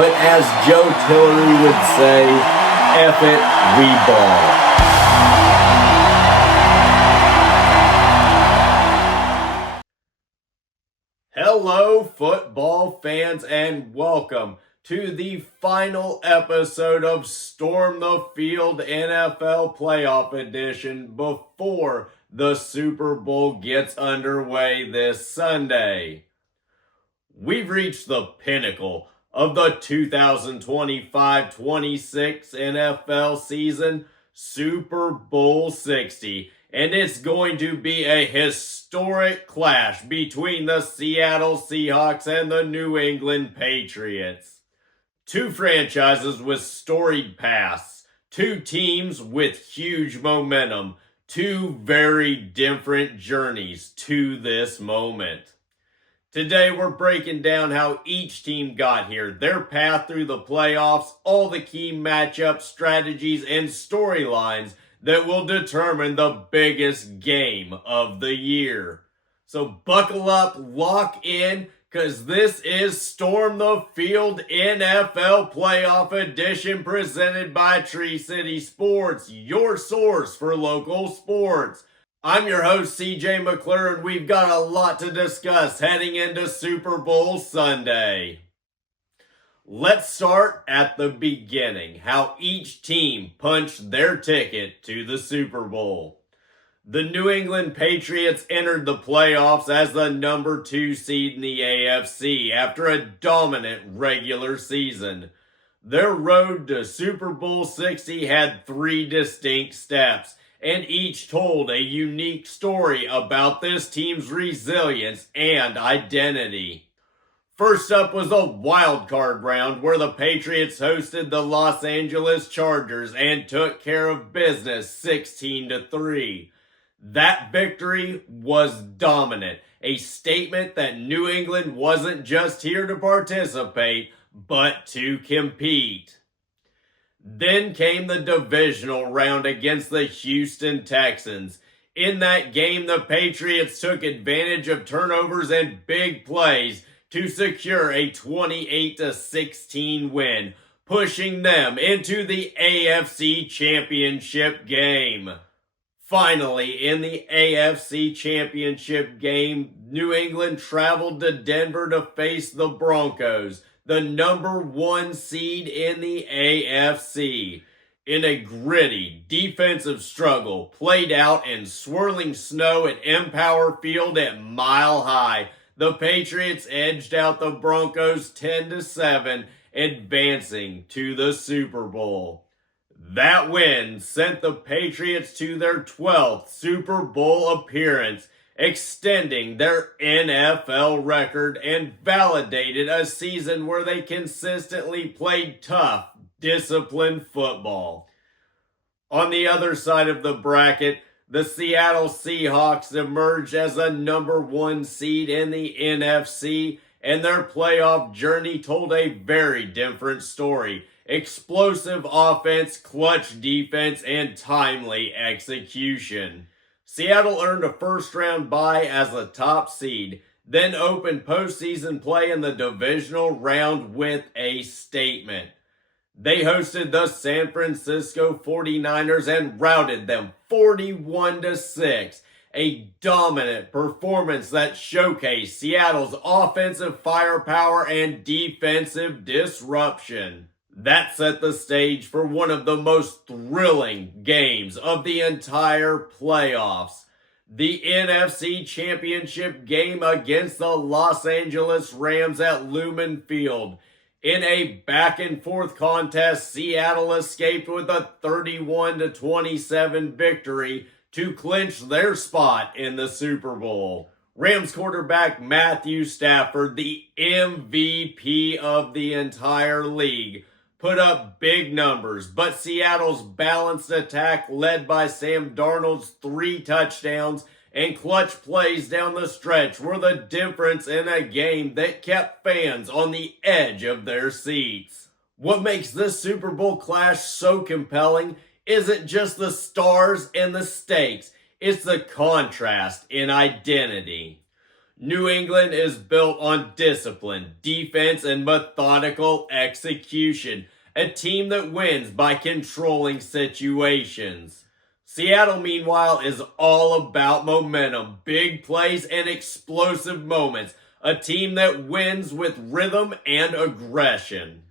but as Joe Tillery would say, F it, we ball. Hello, football fans, and welcome to the final episode of Storm the Field NFL Playoff Edition before the Super Bowl gets underway this Sunday. We've reached the pinnacle of the 2025-26 NFL season, Super Bowl 60, and it's going to be a historic clash between the Seattle Seahawks and the New England Patriots. Two franchises with storied pasts, two teams with huge momentum, two very different journeys to this moment. Today we're breaking down how each team got here, their path through the playoffs, all the key matchup strategies and storylines that will determine the biggest game of the year. So buckle up, lock in, because this is Storm the Field NFL Playoff Edition presented by Tree City Sports, your source for local sports. I'm your host, CJ McClure, and we've got a lot to discuss heading into Super Bowl Sunday. Let's start at the beginning, how each team punched their ticket to the Super Bowl. The New England Patriots entered the playoffs as the number 2 seed in the AFC after a dominant regular season. Their road to Super Bowl 60 had 3 distinct steps, and each told a unique story about this team's resilience and identity. First up was a wild card round where the Patriots hosted the Los Angeles Chargers and took care of business 16-3. That victory was dominant, a statement that New England wasn't just here to participate, but to compete. Then came the divisional round against the Houston Texans. In that game, the Patriots took advantage of turnovers and big plays to secure a 28-16 win, pushing them into the AFC Championship game. Finally, in the AFC Championship game, New England traveled to Denver to face the Broncos, the number 1 seed in the AFC. In a gritty defensive struggle played out in swirling snow at Empower Field at Mile High, the Patriots edged out the Broncos 10-7, advancing to the Super Bowl. That win sent the Patriots to their 12th Super Bowl appearance, extending their NFL record and validated a season where they consistently played tough, disciplined football. On the other side of the bracket, the Seattle Seahawks emerged as a number 1 seed in the NFC, and their playoff journey told a very different story. Explosive offense, clutch defense, and timely execution. Seattle earned a first-round bye as a top seed, then opened postseason play in the divisional round with a statement. They hosted the San Francisco 49ers and routed them 41-6, a dominant performance that showcased Seattle's offensive firepower and defensive disruption. That set the stage for one of the most thrilling games of the entire playoffs. The NFC Championship game against the Los Angeles Rams at Lumen Field. In a back-and-forth contest, Seattle escaped with a 31-27 victory to clinch their spot in the Super Bowl. Rams quarterback Matthew Stafford, the MVP of the entire league, put up big numbers, but Seattle's balanced attack led by Sam Darnold's 3 touchdowns and clutch plays down the stretch were the difference in a game that kept fans on the edge of their seats. What makes this Super Bowl clash so compelling isn't just the stars and the stakes, it's the contrast in identity. New England is built on discipline, defense, and methodical execution. A team that wins by controlling situations. Seattle, meanwhile, is all about momentum, big plays, and explosive moments. A team that wins with rhythm and aggression.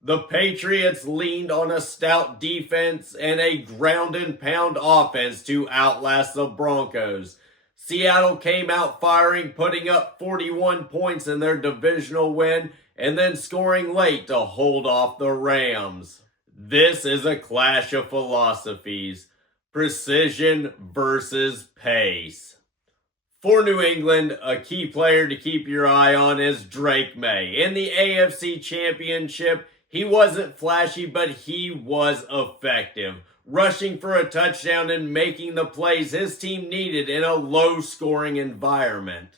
The Patriots leaned on a stout defense and a ground and pound offense to outlast the Broncos. Seattle came out firing, putting up 41 points in their divisional win and then scoring late to hold off the Rams. This is a clash of philosophies. Precision versus pace. For New England, a key player to keep your eye on is Drake May. In the AFC Championship, he wasn't flashy, but he was effective, rushing for a touchdown and making the plays his team needed in a low-scoring environment.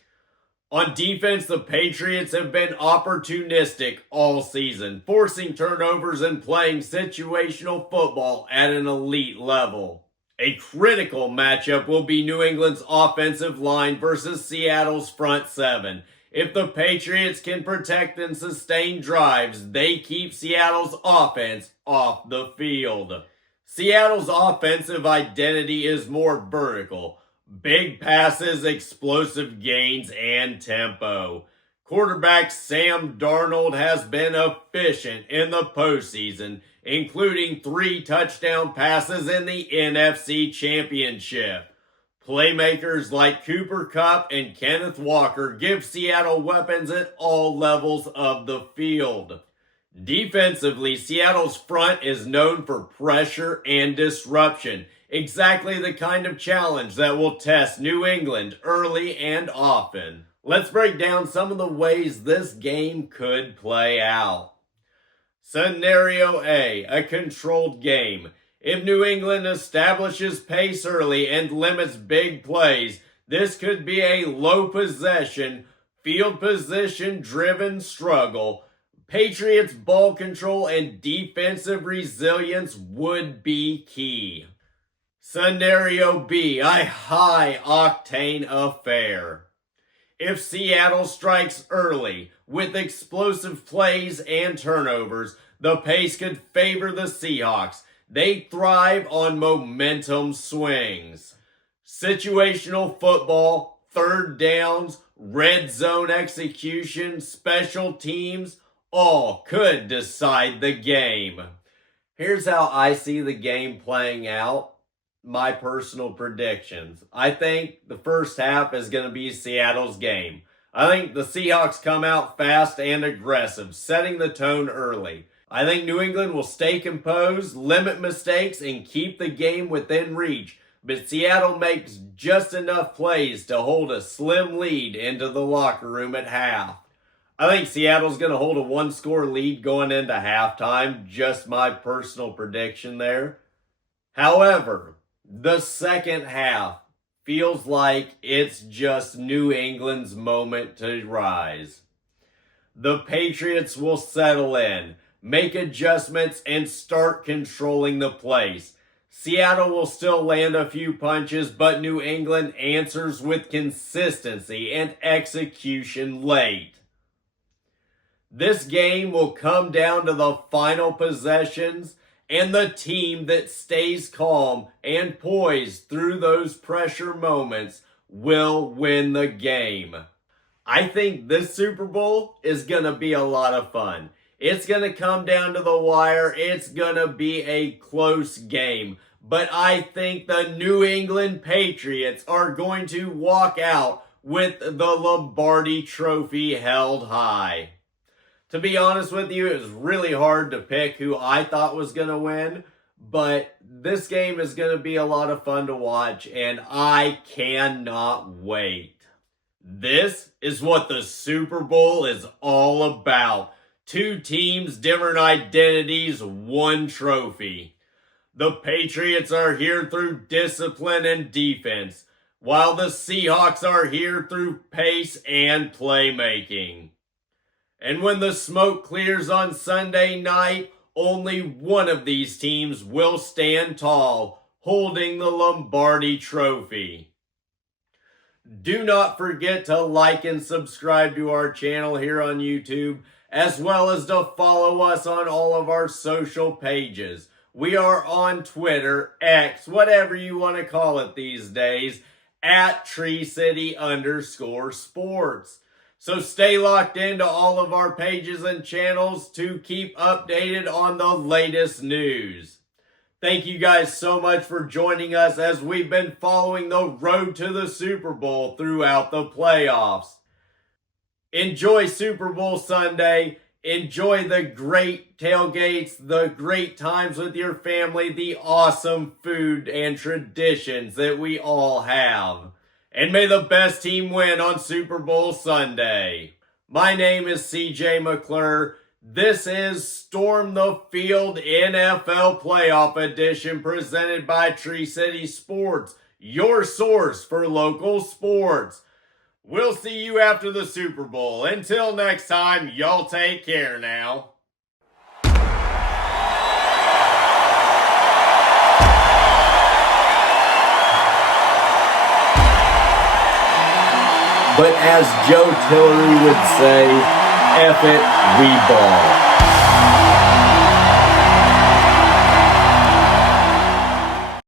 On defense, the Patriots have been opportunistic all season, forcing turnovers and playing situational football at an elite level. A critical matchup will be New England's offensive line versus Seattle's front seven. If the Patriots can protect and sustain drives, they keep Seattle's offense off the field. Seattle's offensive identity is more vertical. Big passes, explosive gains, and tempo. Quarterback Sam Darnold has been efficient in the postseason, including 3 touchdown passes in the NFC Championship. Playmakers like Cooper Kupp and Kenneth Walker give Seattle weapons at all levels of the field. Defensively, Seattle's front is known for pressure and disruption, exactly the kind of challenge that will test New England early and often. Let's break down some of the ways this game could play out. Scenario A, a controlled game. If New England establishes pace early and limits big plays, this could be a low possession, field position driven struggle. Patriots' ball control and defensive resilience would be key. Scenario B, a high-octane affair. If Seattle strikes early with explosive plays and turnovers, the pace could favor the Seahawks. They thrive on momentum swings. Situational football, third downs, red zone execution, special teams, all could decide the game. Here's how I see the game playing out. My personal predictions. I think the first half is going to be Seattle's game. I think the Seahawks come out fast and aggressive, setting the tone early. I think New England will stay composed, limit mistakes, and keep the game within reach. But Seattle makes just enough plays to hold a slim lead into the locker room at half. I think Seattle's going to hold a 1-score lead going into halftime. Just my personal prediction there. However, the second half feels like it's just New England's moment to rise. The Patriots will settle in, make adjustments, and start controlling the place. Seattle will still land a few punches, but New England answers with consistency and execution late. This game will come down to the final possessions, and the team that stays calm and poised through those pressure moments will win the game. I think this Super Bowl is going to be a lot of fun. It's going to come down to the wire. It's going to be a close game. But I think the New England Patriots are going to walk out with the Lombardi Trophy held high. To be honest with you, it was really hard to pick who I thought was going to win, but this game is going to be a lot of fun to watch, and I cannot wait. This is what the Super Bowl is all about. 2 teams, different identities, 1 trophy. The Patriots are here through discipline and defense, while the Seahawks are here through pace and playmaking. And when the smoke clears on Sunday night, only one of these teams will stand tall, holding the Lombardi Trophy. Do not forget to like and subscribe to our channel here on YouTube, as well as to follow us on all of our social pages. We are on Twitter, X, whatever you want to call it these days, at TreeCity_sports. So stay locked into all of our pages and channels to keep updated on the latest news. Thank you guys so much for joining us as we've been following the road to the Super Bowl throughout the playoffs. Enjoy Super Bowl Sunday. Enjoy the great tailgates, the great times with your family, the awesome food and traditions that we all have. And may the best team win on Super Bowl Sunday. My name is CJ McClure. This is Storm the Field NFL Playoff Edition presented by Tree City Sports, your source for local sports. We'll see you after the Super Bowl. Until next time, y'all take care now. But as Joe Tillery would say, F it, we ball.